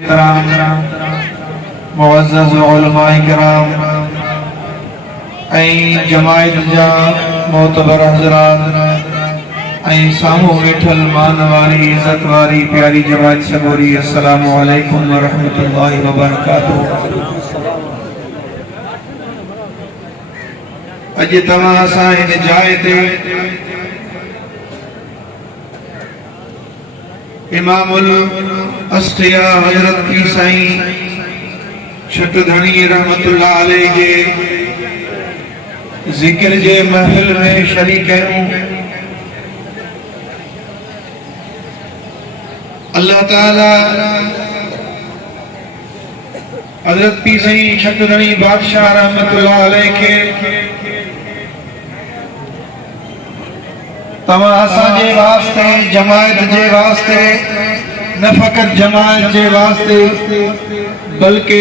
कराम मुअज़्ज़ज़ उलमाए कराम ऐं जमायत जा मोतबर हज़रात ऐं साम्हूं वेठल मान वारी इज़्ज़त वारी प्यारी जमायत सबूरी अस्सलामु अलैकुम व रहमतुल्लाहि व बरकातुहू। अॼु तव्हां असां हिन जाइ ते इमामुल अस्क़िया हज़रत पीर साईं छटधणी रहमतुल्लाह अलैह जे ज़िक्र जे महफ़िल में शरीक आहियूं। अल्लाह ताला हज़रत पीर साईं छटधणी बादशाह रहमतुल्लाह अलैह के तव्हां असांजे वास्ते जमायत जे वास्ते न फ़क़त जमायत जे वास्ते बल्कि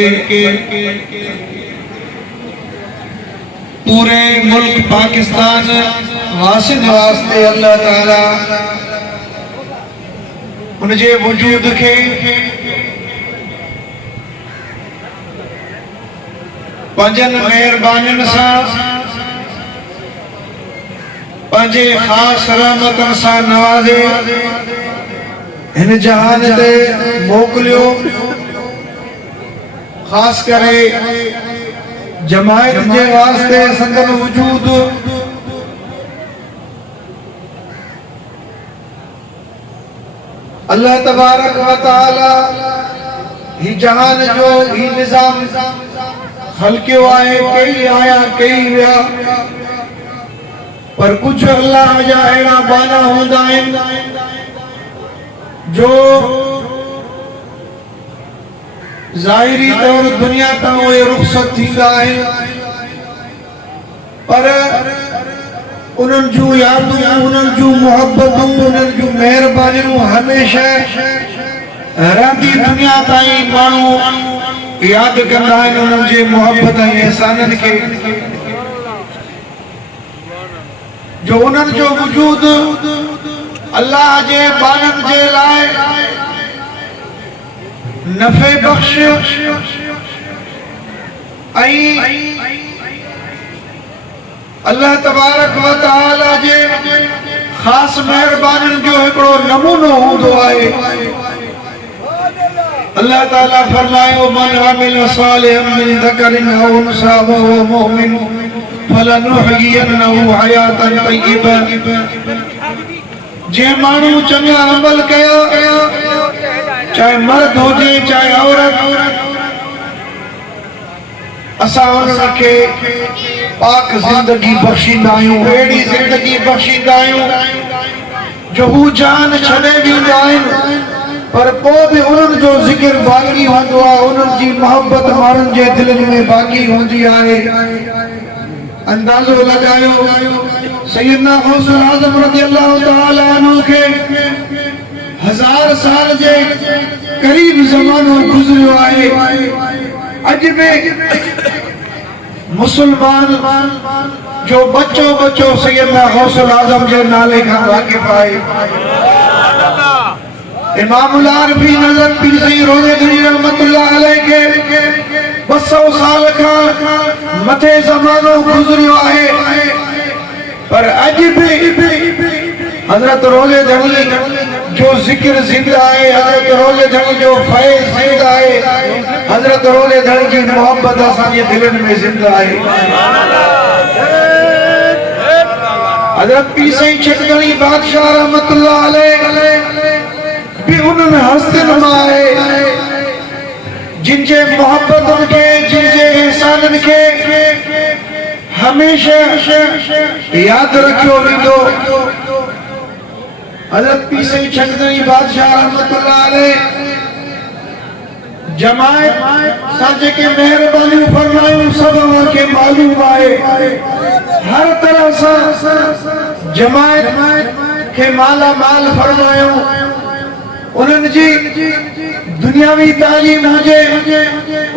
पूरे मुल्क पाकिस्तान वासिन वास्ते अल्लाह ताला उनजे वजूद के पंजन मेहरबानियुनि सां पंजे खास रहमतन सां नवाज़े हिन जहान ते मोकिलियो। खास करे जमायत जे वास्ते संदन वजूद अल्लाह तबारक व तआला ही जहान जो ही निज़ाम हल्कियो आहे। कई आया कई विया पर कुछ अल्लाह जा अहिड़ा बाना हूंदा आहिनि जो ज़ाहिरी तौर दुनिया तां उहे रुख़सत थींदा आहिनि पर उन्हनि जूं यादूं उन्हनि जूं मुहबतूं उन्हनि जूं महिरबानियूं हमेशह रहंदी दुनिया ताईं माण्हू यादि कंदा आहिनि उन्हनि जे मुहबत ऐं एहसाननि खे जो उन्हनि जो वजूद अल्लाह जे बाननि जे लाइ नफ़े बख़्श ऐं अल्लाह तबारक व तआला जे ख़ास महिरबानियुनि जो हिकिड़ो नमूनो हूंदो आहे। अल्लाह ताला फरमायो मन अमिल सालिहन मिन ज़करिन औ उन्सा व हुवा मुमिन फलनुहयिन्नहु हयातन तय्यिबा। जे माण्हू चङा अमल कया चाहे मर्द हुजे चाहे औरत असां उन्हनि खे पाक ज़िंदगी बख़्शींदा आहियूं। अहिड़ी ज़िंदगी बख़्शींदा आहियूं जो हू जान छॾे ॾींदा आहिनि पर पोइ बि उन्हनि जो ज़िक्र बाक़ी हूंदो आहे। उन्हनि जी मोहबत माण्हुनि जे दिलनि में बाक़ी हूंदी आहे। अंदाज़ो लगायो सैयदना गौसुल आज़म रज़ियल्लाहु तआला अन्हु के 1000 साल जे करीब ज़मानो गुज़रियो आहे। अॼु बि मुसलमान जो बच्चो सैयदना गौसुल आज़म जे नाले खां वाक़िफ़ आहे। इमामुल आरिफ़ीन हज़रत पीर साईं रोज़ेगरी रहमतुल्लाह अलैह के 200 साल खां मथे ज़मानो गुज़रियो आहे पर अॼु बि हज़रत रोज़ेगरी जो ज़िक्र ज़िंदा आहे। हज़रत रोज़ेगरी जो फैज़ ज़िंदा आहे। हज़रत रोज़ेगरी जी मोहब्बत असांजे दिलनि में ज़िंदा आहे। हज़रत पीर साईं छटधणी बादशाह रहमतुल्लाह अलैह भी उन्हनि हस्तियुनि मां आहे जिन जे मोहब्बतुनि खे जिन जे एहसाननि खे हमेशह यादि रखियो वेंदो। हज़रत पीर साईं छटधणी बादशाह रहमतुल्लाह अलैह जमायत सां जेके महिरबानियूं फरमायूं सभु अव्हांखे मालूम आहे। हर तरह सां जमायत खे माला माल फरमायूं। उन्हनि जी दुनियावी तालीम हुजे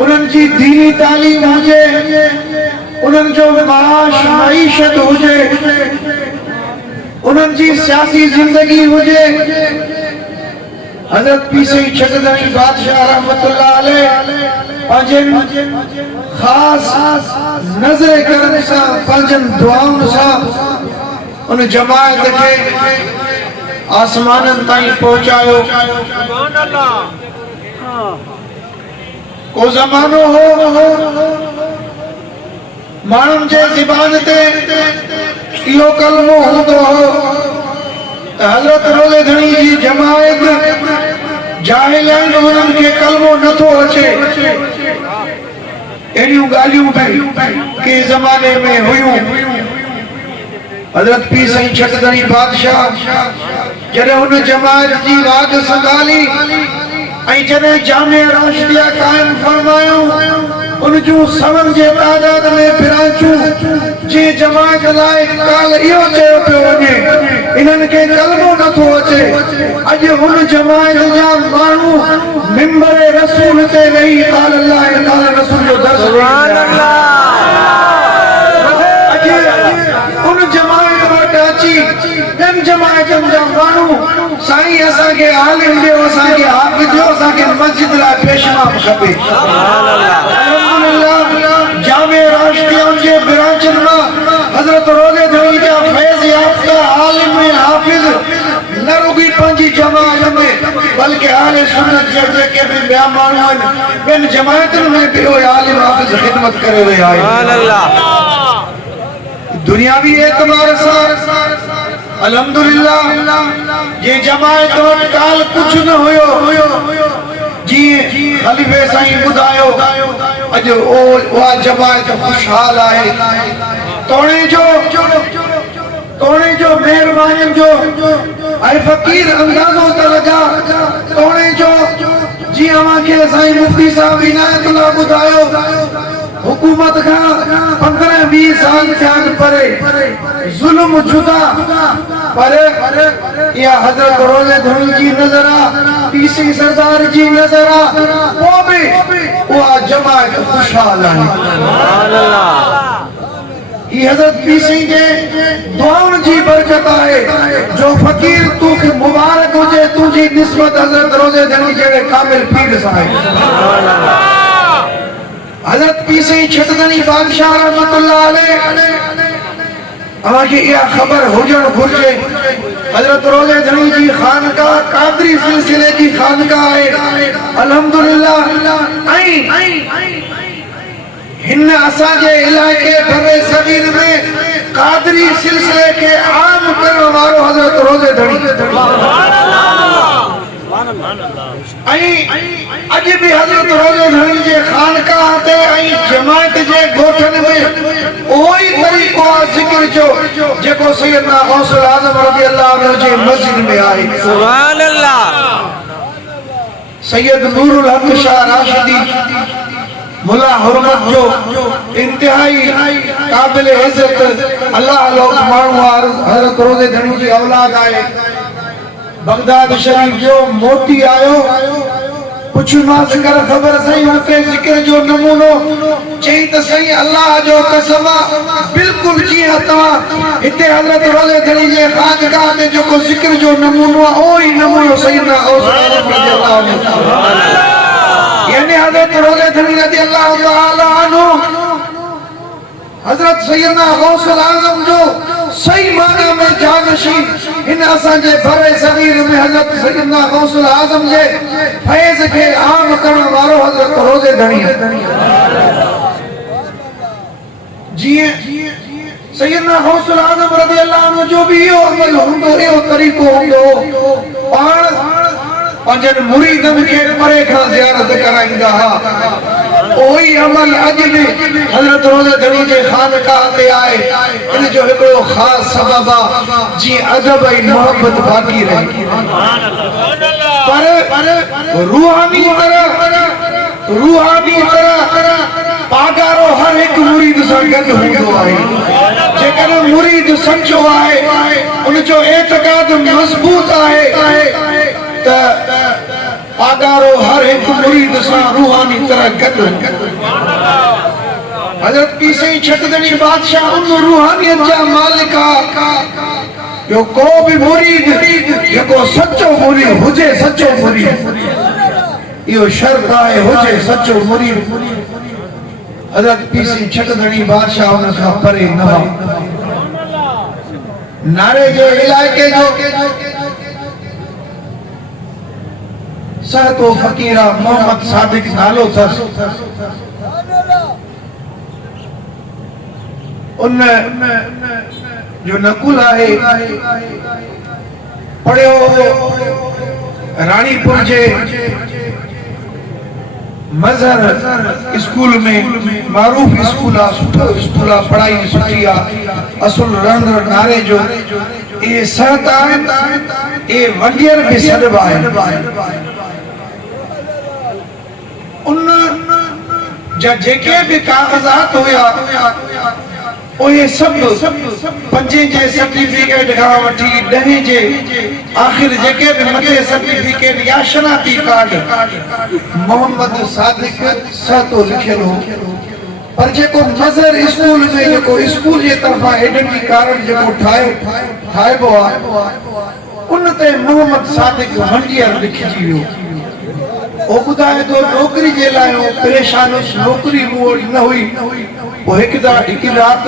उन्हनि जी दीनी तालीम हुजे उन्हनि जो माश मईशत हुजे उन्हनि जी सियासी ज़िंदगी हुजे हजरत पी सई छकदणी बादशाह रहमतुल्लाह अलैह पंजन खास नजर करन सा पंजन दुआउन सा उन जमात के आसमानन ताईं पहुंचायो। सुभान अल्लाह। को ज़मानो हो माण्हुनि जे ज़बान ते इहो कलमो हूंदो हो त हज़रत रोज़े धणी जी जमायत जाहिल आहिनि, उन्हनि खे कलमो नथो अचे। अहिड़ियूं ॻाल्हियूं बि के ज़माने में हुयूं। हज़रत पीर साईं छकदणी बादशाह जॾहिं हुन जमायत जी वाद संभाली ऐं जॾहिं जामे राशिदिया क़ाइम फरमायूं, उन जूं सवन जे तादाद में ब्रांचूं जे जमायत लाइ काल इहो चयो पियो वञे इन्हनि खे कलमो नथो अचे। अॼु हुन जमायत जा माण्हू मिंबर रसूल ते वेही काल अल्लाह ऐं काल रसूल जो दर्स उन जमायत वटि अची ॿियनि जमायतनि जा माण्हू साईं असांखे आलिम ॾियो, असांखे हाफ़िज़ ॾियो, असांखे मस्जिद लाइ पेशवाम खपे। जामे राशिदियुनि जे ब्रांचन मां हज़रत रोज़े धणी जा फैज़ याफ़्ता आलिम हाफ़िज़ न रुॻी पंहिंजी जमायत में बल्कि आले सुन्नत जा जेके बि ॿिया माण्हू आहिनि ॿियनि जमायतुनि में बि उहे आलिम हाफ़िज़ ख़िदमत करे रहिया आहिनि। दुनियावी एतबार सां अल्हम्दुलिल्लाह ये जमायत वटि काल कुझु न हुयो। जीअं खलीफ़े साईं ॿुधायो अॼु उहा जमायत ख़ुशहाल आहे। तोणे जो महिरबानी जो ऐं फ़क़ीर अंदाज़ो त लॻा तोणे जो जीअं मूंखे साईं मुफ्ती साहब इनायतुल्लाह ॿुधायो हुकूमत का 15-20 साल थियनि परे ज़ुल्म जुदा पर या हज़रत रोज़े धणी जी नज़र आ, पीसी सरदार जी नज़र आ, वो भी उहा जमायत ख़ुशहाल आहे। सुभान अल्लाह। ये हज़रत पीसी जे दुआउनि जी बरकत आहे जो फ़क़ीर तूंखे मुबारक हुजे तुंहिंजी निस्बत हज़रत रोज़े धणी जहिड़े कामिल पीर सां आहे। सुभान अल्लाह। हज़रत पीर साईं छकदणी बादशाह रहमतुल्लाह अलैह अवांखे इहा ख़बर हुजण घुर्जे हज़रत रोज़े धणी जी खानकाह कादरी सिलसिले जी खानकाह आहे अल्हम्दुलिल्लाह। ऐं हिन असांजे इलाइक़े बरे सगीर में कादरी सिलसिले खे आम करण वारो हज़रत रोज़े धणी। अॼु बि हज़रत रोज़े धणी जे खानकाह ते ऐं जमायत जे ॻोठनि में उहो ई तरीक़ो आहे ज़िक्र जो जेको सैयदना गौसुल आज़म रज़ी अल्लाह अन्हु जे मस्जिद में आहे। सुभान अल्लाह। सैयद नूरुल हक शाह राशिदी मुला हुरमत जो इंतहाई काबिल इज्जत अल्लाह लोग माण्हू हज़रत रोज़े धणी जी औलाद आहे। बगदाद शरीफ जो मोती आयो पुछमास कर ख़बर सही मूंखे ज़िक्र जो नमूनो चई त सही अल्लाह जो कसम बिल्कुल जीअं तव्हां हिते हज़रत रोज़े धणी जे खानकाह ते जेको ज़िक्र जो नमूनो आहे उहो ई नमूनो सैयदना गौसुल आज़म रज़ी अल्लाह अन्हु यानी हज़रत रोज़े धणी रज़ी अल्लाह तआला अन्हु हज़रत सैयदना गौसुल आज़म जो सही माना में जानशीन इन असांजे बरे सगीर में हज़रत सैयदना गौसुल आज़म जे फैज़ खे आम करण वारो हज़रत रोज़े धणी। जीअं सैयदना गौसुल आज़म रज़ी अल्लाह अन्हु जो भी इहो अमल हूंदो इहो तरीक़ो हूंदो पाण पंहिंजनि मुरीदनि खे परे खां ज़ियारत कराईंदा हुआ। ओही अमल अॼु बि हज़रत रोज़े धणी जे खानकाह ते आहे। इन जो हिकिड़ो ख़ासि सबब आहे जीअं अदब ऐं मोहब्बत बाक़ी रहे पर रूहानी तरह पागारो हर हिकु मुरीद सां गॾु हूंदो आहे। जेकॾहिं मुरीद सचो आहे उन जो एतक़ाद मज़बूत आहे त पागारो हर हिकु मुरीद सां रूहानी तरह गॾु। हज़रत पीर साईं छकदणी बादशाह उन रूहानियत जा मालिक जो को भी मुरीद जेको सच्चो मुरीद हुजे सच्चो मुरीद यो शर्त है हुजे सच्चो मुरीद हजरत पीसी छकदणी बादशाह उन खां परे न हो नारे जो इलाके जो सहतो फकीरा मोहम्मद सादिक नालो थस उन जो नकुल है पढ़ियो रानीपुर जे मजहर स्कूल में मारूफ स्कूल आ सुठो स्कूल आ पढ़ाई सुठी आ असुल रहंदड़ नारे जो ए सहत आहे ए वंडियर में सॾिबा आहे उन जा जेके भी कागजात हुया ओए सब पंजे जे सर्टिफिकेट का वठी 10 जे आखिर जेके भी मथे सर्टिफिकेट या शनाती कार्ड मोहम्मद सादिक सातो लिखियल हो पर जेको मजहर स्कूल में जेको स्कूल जे तरफा आइडेंटिटी कार्ड जेको ठाहिबो आहे उन ते मोहम्मद सादिक हंडियर लिखजी वियो ओ बुधाए तो नौकरी जे लाइ परेशान नौकरी मूं न हुई वो एक रात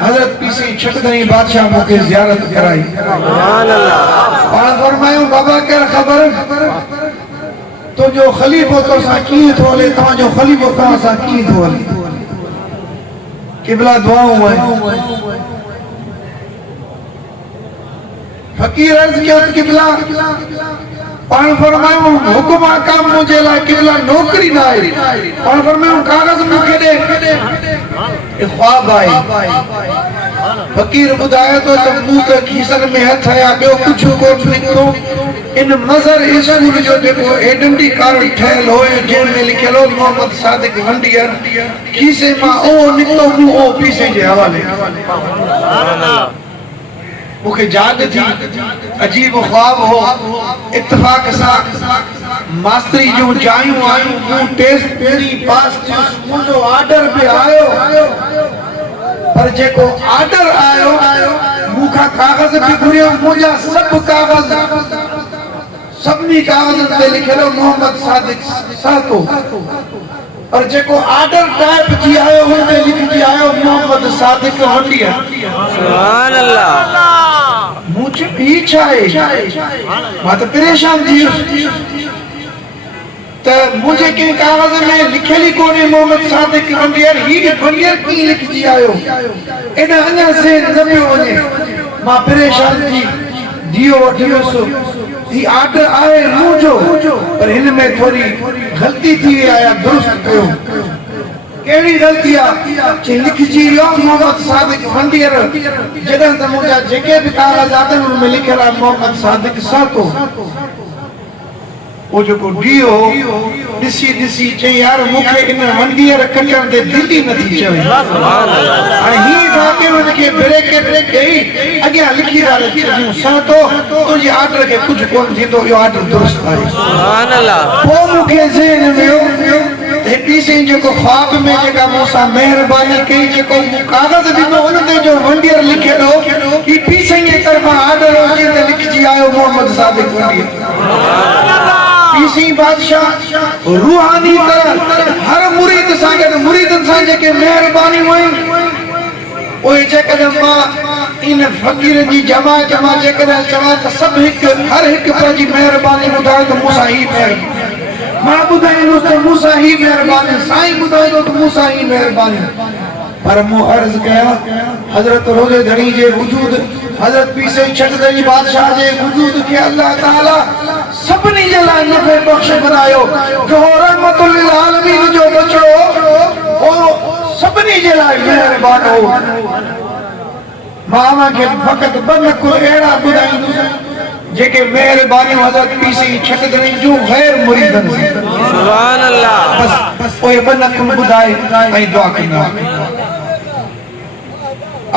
हजरत पीसी छकदणी बादशाह मुके ज़ियारत कराई सुभान अल्लाह पाण फरमायो बाबा के खबर तो जो खलीफो तो सा की थोले तो जो खलीफो तो सा की थोले किबला दुआओं है फकीर अर्ज किया किबला पाण फरमायो हुकुम काम मुझे ला किबला नौकरी ना है पाण फरमायो कागज मुके दे ख्वाब आए फकीर बुधाए तो मुंह के खीसन में हथ आया बियो कुछ को निकलो इन मजहर स्कूल जो जेको आइडेंटिटी कार्ड ठहल होए जेन में लिखल हो मोहम्मद सादिक वंडियर खीसे मां ओ निकलो मुंह ओ पीसे जे हवाले सुभान अल्लाह मुखे जाग थी अजीब ख्वाब हो इत्तेफाक सा मास्टरी जो जायूं आयूं मु टेस्ट पेरी पास मुझो ऑर्डर पे आयो पर जेको ऑर्डर आयो मुखा कागज पे घुरियो मुजा सब कागज सबनी कागज पे लिखलो मोहम्मद सादिक सातो और जेको ऑर्डर टाइप थी आयो हुन में लिख जी आयो मोहम्मद सादिक वंडियर सुभान अल्लाह मुझे पीछा है मां तो परेशान थी तो मुझे के कागज में लिखली कोने मोहम्मद सादिक वंडियर ही वंडियर की लिख जी आयो एना अन्या से न पियो वने मां परेशान थी दियो वठियो सो ही ऑर्डर आए मुझो पर इन में थोड़ी गलती थी आया दुरुस्त कयो केड़ी गलती आ कि लिख जी यो मोहम्मद सादिक वंडियर जदन त मुजा जेके भी कागजात में लिखल है मोहम्मद सादिक सातो वो जो को दियो दिसी चे यार मुखे इन वंडियर कटण दे दिली नथी चवे सुभान अल्लाह आणि ही जाके उनके ब्रेक गई अगे लिखी डाल सातो तुझे ऑर्डर के कुछ कोन थींदो यो ऑर्डर दुरुस्त है सुभान अल्लाह वो मुखे ज़हन में पीसे जेको ख्वाब में जेका मूसा मेहरबानी कई जेको कागज दिनो उन ते जो वंडियर लिखेलो ई पीसे के तरफा ऑर्डर हो जे लिख जी आयो मोहम्मद सादिक वंडियर पीसी बादशाह रूहानी तरह हर मुरीद सागन मुरीदन सा जेके मेहरबानी हुई ओए जेकदम मां इन फकीर जी जमा जेकदम चवा त सब हर एक पर जी मेहरबानी बुधाए तो मूसा ही मेहरबानी मां बुधाए तो मूसा ही मेहरबानी साईं बुधाए तो मूसा ही मेहरबानी पर मु अर्ज कया हजरत रोजे धनी जे वजूद हजरत पीसे छकदणी बादशाह जे वजूद के अल्लाह ताला सबनी जे लाइ नफे बख्श बनायो जो रहमतुल लिल आलमीन जो बचड़ो ओ सबनी जे लाइ मेहरबान हो मां के फकत बन को एड़ा बुधाई जेके मेहरबानी हजरत पीसी छकदणी जो गैर मुरीदन सुभान अल्लाह बस ओए बन को बुधाई ऐ दुआ कना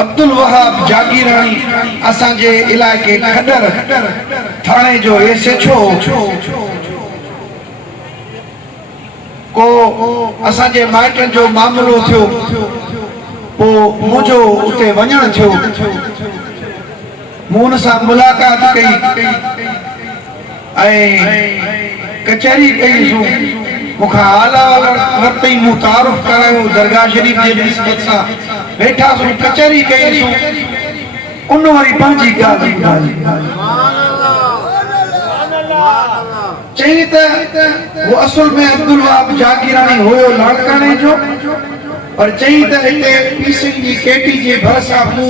अब्दुल वहाब जागीरानी असा जे इलाके खडर थाने जो एसएचओ को असा जे माइटन जो मामलो थियो पो मुझो उते वणन थियो मून सां मुलाक़ात कई कचहरी कई सो मुखा आला वरतई मु तारुफ करायो दरगाह शरीफ जे निस्बत सां बैठा सो कचहरी कई सो उन वारी पंहिंजी ॻाल्हि चई त वो असल में अब्दुल वहाब जागीरानी हुयो लाड़काने जो पर चई त हिते पीसिंग जी केटी जे भरसा मु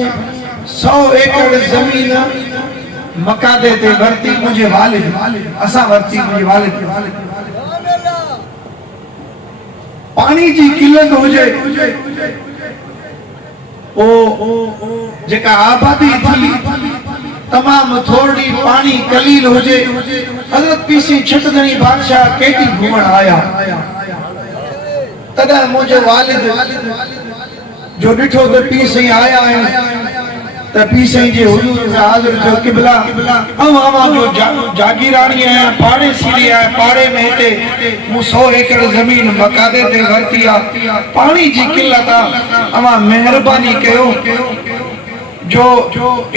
100 एकड़ जमीन मकादे ते वरती मुझे वालिद असा वरती मुझे वालिद पानी जी किल्लत हुजे ओ जेका आबादी थी तमाम थोड़ी पानी कलील हुजे हजरत पीसी छटदणी बादशाह केटी घुमण आया तदा मुझे वालिद जो डिठो त पीसी आया है त पीसी जे हुजूर हाजिर जो किबला अवा जो जागीरानी है पाड़े सीरी है पाड़े में ते मु 100 एकड़ जमीन मकादे ते वरती आ पानी जी किल्लत आ अवा मेहरबानी कयो जो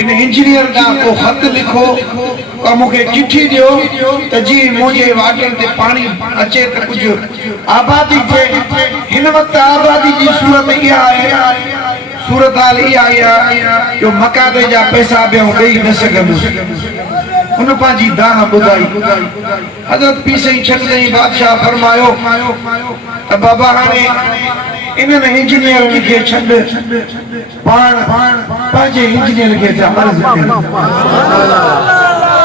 इन इंजीनियर का को खत लिखो का मुखे चिट्ठी दियो त जी मुझे वाटर ते पानी अचे त कुछ आबादी थे हिन वक्त आबादी जी सूरत इहा आहे सूरत हाल इहा आहे जो मकादे जा पैसा बे देई न सघंदो उन पाजी दाह बुधाई हजरत पीसे छटदई बादशाह फरमायो त बाबा हाने इन्हनि इंजीनियर के छड पाण पाजे इंजीनियर के जा अर्ज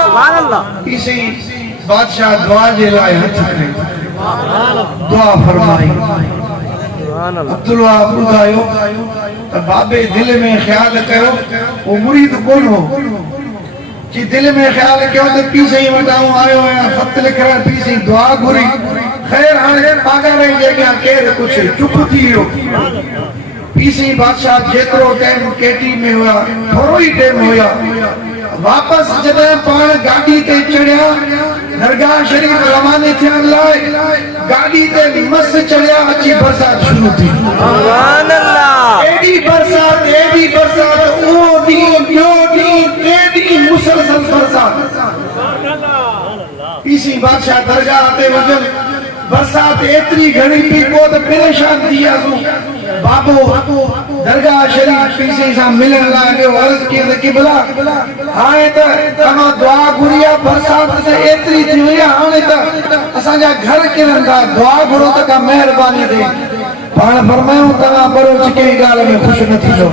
सुभान अल्लाह पीसे बादशाह दुआ जे लाए हथ खड़े दुआ फरमाई अब्दुल वहाब बुधायो त बाबे दिल में ख्याल कयो वो मुरीद कोन हो जी दिल में ख्याल कयो त पीसे वटाऊ आयो है खत लिखण पीसे दुआ घुरी खैर हाने पागा रही जगह केर कुछ चुप थियो पीसी बादशाह जेतरो टाइम केटी में हुआ थोरो ही टाइम हुआ वापस जदे पाण गाड़ी ते चढ़िया दरगाह शरीफ रवाने थियण लाए गाड़ी ते मस चढ़िया अची बरसात शुरू थी सुभान अल्लाह एडी बरसात ओ दी ॿियो दी टेडी मुसलसल बरसात सुभान अल्लाह पीसी बादशाह दरगाह ते वजन बरसात एतरी घणी पी को त परेशान थी आसू बाबो दरगाह शरीफ पीसे सा मिलन लागे अर्ज के त किबला हाने त तमा दुआ घुरिया बरसात से एतरी थी हुई हाने त असा जा घर किरन था दुआ घुरो त का मेहरबानी दे पाण फरमायो तमा बरोच के गाल में खुश न थी लो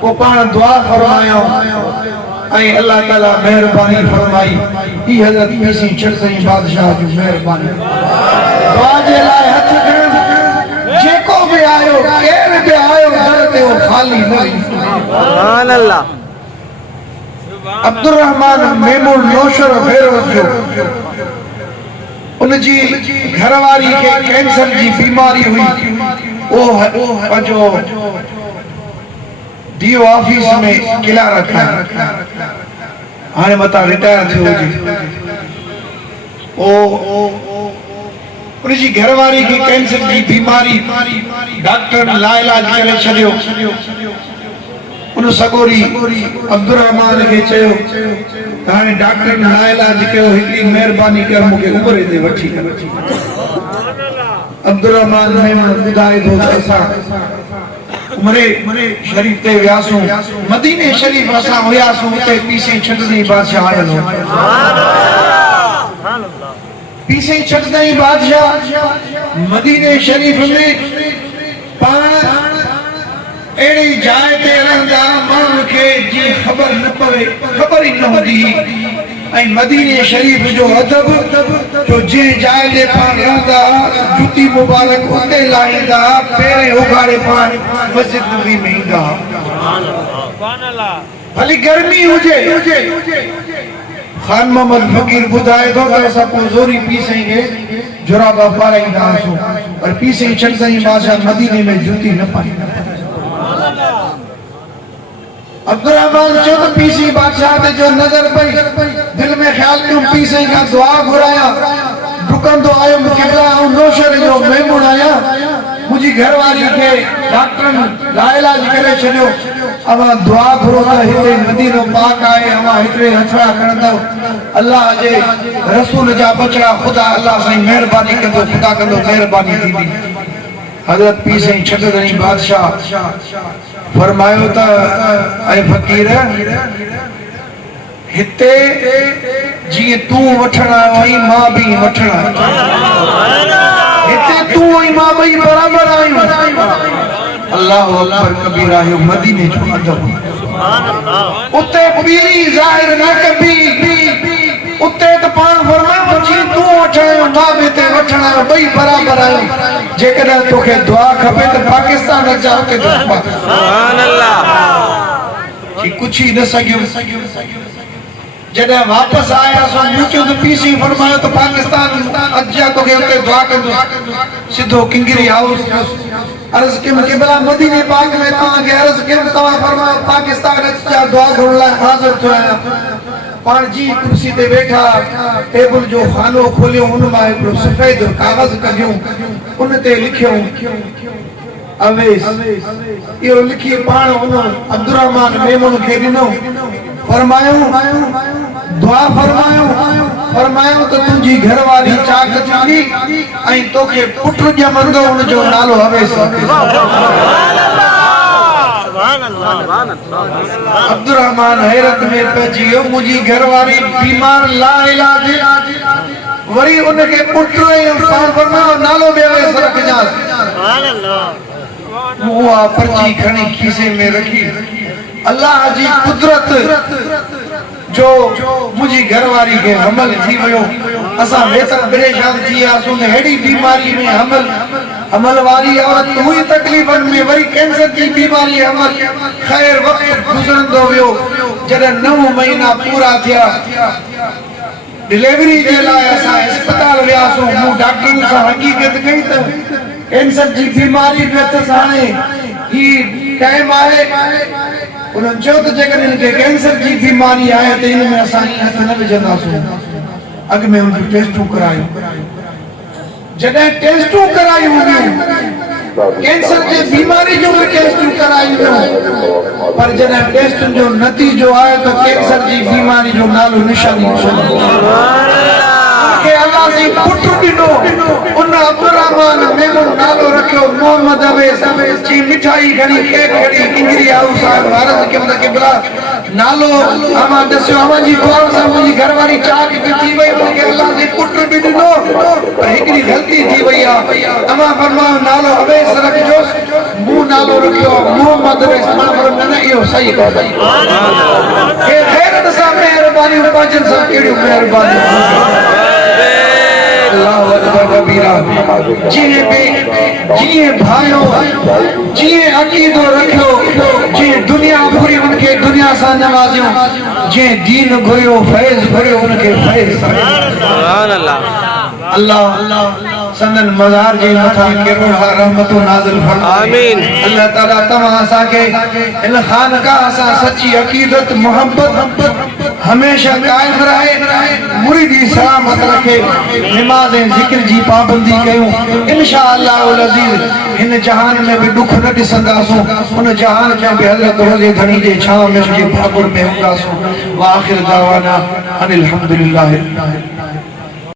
को पाण दुआ फरमायो आई अल्लाह ताला मेहरबानी फरमाई ई हजरत पीसी छटदई बादशाह की मेहरबानी दुआ जे लाए हथ खण जेको भी आयो केर भी आयो दर ते वो खाली नहीं सुभान अल्लाह अब्दुल रहमान मेमून नौशर फेरोज जो उन जी घरवारी के कैंसर जी बीमारी हुई ओ जो डीओ ऑफिस में किला रखा हाने मता रिटायर थियो जी ओ उन जी घरवारी की कैंसर जी बीमारी डॉक्टर लाइलाज करे छडियो उन सगोरी अब्दुल रहमान के चयो हाने डॉक्टर लाइलाज कयो हिकड़ी मेहरबानी कर मुके उमरे दे वठी अब्दुल रहमान ने बुधाए दो असा उमरे शरीफ ते व्यासो मदीने शरीफ असा होयासो ते पीसे छटदई बादशाह आयो सुभान अल्लाह पीसे छटदई बादशाह मदीने शरीफ में पाण एड़ी जाए ते रहंदा माण्हू खे जी खबर न पवे खबर ही न हुंदी ऐं मदीने शरीफ जो अदब जो जे जाए ते पाण रहंदा जूती मुबारक उते लाईंदा पेरे उगाड़े पाण मस्जिद नबी में ईंदा सुभान अल्लाह भली गर्मी हुजे खान मोहम्मद फकीर बुधाए तो असा को जोरी पीसे के जुराबा पाराईंदा सो पर पीसे छटदई बादशाह मदीने में जूती न पाई अब्दुल रहमान जो तो पीसी बादशाह ते जो नजर पई दिल में ख्याल क्यों पीसे का दुआ घुराया दुकन तो आयो किबला नौशर जो मेमून आया मुझी घरवारी के डॉक्टर लाइलाज करे छो अब दुआ करो त हिते मदीनो पाक आए हम हिते हथड़ा खणंदा अल्लाह जे रसूल जा बचड़ा खुदा अल्लाह साईं मेहरबानी कंदो खुदा कंदो मेहरबानी थींदी। हजरत पी साईं छटदणी बादशाह फरमायो त ऐ फकीर हिते जी तू वठण आयो आई मां भी वठण हिते तू आई मां भी बराबर आयो। अल्लाह अकबर कबीरा यो मदीने जो अदब सुभान अल्लाह उते पीरी जाहिर न कबी उते त पाण फरमायो जी तू वठण मां भी ते वठण बई बराबर आयो। जेकॾहिं तोखे दुआ खपे त पाकिस्तान जा उते सुभान अल्लाह जी कुछ ही न सगियो जॾहिं वापस आया सो मुचो तो पीसी फरमायो तो पाकिस्तान अज्जा तो के उते दुआ कंदो सिधो किंगरी हाउस अर्ज के किबला मदीने पाक में ता के अर्ज के तवा फरमायो पाकिस्तान अज्जा दुआ करण ला हाजिर थियो आया पाण जी कुर्सी ते बैठा टेबल जो खानो खोलियो उन मां एक सफेद कागज कढियो उन ते लिखियो अवेस यो लिखी पाण उन अब्दुर्रहमान मेमन के दिनो फरमायो दुआ फरमायो तो तुझी घरवारी चाक थी आई तोखे पुत्र जमंदो उन जो नालो अवेस अब्दुर्रहमान हैरत में पहुंचियो मुझी घरवारी बीमार ला इलाज वरी उनके पुत्र फरमायो नालो बे अवेस रखजा सुभान अल्लाह मुआ पर्ची खणी खीसे में रखी अल्लाह जी कुदरत जो मुझी घरवारी के हमल थी वयो असा बेतन परेशान थी आसु ने हेडी बीमारी में हमल वाली औरत हुई तकलीफन में वरी कैंसर की बीमारी हमल खैर वक्त गुजरंदो वियो जॾहिं 9 महीना पूरा थिया डिलीवरी के लाइ असा अस्पताल वियासो मु डॉक्टर से हकीकत कई त कैंसर की बीमारी में त साने ही टाइम आए उन जो तो जगह इनके कैंसर की बीमारी आए तो इनमें असानी हथ न विझंदासूं अग में उन टेस्टू करायो जॾहिं टेस्टू करायूं कैंसर की बीमारी जो टेस्टू करायूं पर जॾहिं टेस्ट जो नतीजो आए तो कैंसर की बीमारी जो नालो निशानी के अल्लाह से पुत्र दिनो उन अब्दुर्रहमान मेमन नालो रखियो मोहम्मद अवेस जी मिठाई घणी केक घणी किंगरी हाउस साहब भारत के मतलब के बला नालो आमा दस्यो आमा जी दुआ से मुजी घरवारी चाक थी वई के अल्लाह से पुत्र भी दिनो पर एकरी गलती थी वई आमा फरमायो नालो अवेस रखजो मु नालो रखियो मोहम्मद अवेस मां पर न इयो सही को सुभान अल्लाह के खैरत सा मेहरबानी पाजन सा केड़ी मेहरबानी अल्लाह अकबर कबीरा जिए भाइयों जिए अकीदो रखियो जी दुनिया पूरी उनके दुनिया सा नवाजियो जे दीन घुरियो फैज भरियो उनके फैज सुभान अल्लाह अल्लाह संदन मजार जे मथा करोड़ा रहमतो नाज़िल फरमा आमीन। अल्लाह ताला तमा सा के इन खानकाह सा सच्ची अकीदत मोहब्बत हमेशा कायम रहे मुरीदी सलामत रखे नमाज जिक्र जी पाबंदी कयूं इंशाअल्लाह उल अजीज इन जहान में भी दुख न दिसंदासो उन जहान में भी हजरत रोजे धनी जे छाव में जे भागुर में हूंदासो वा आखिर दावाना अनिल हम्दुलिल्लाह।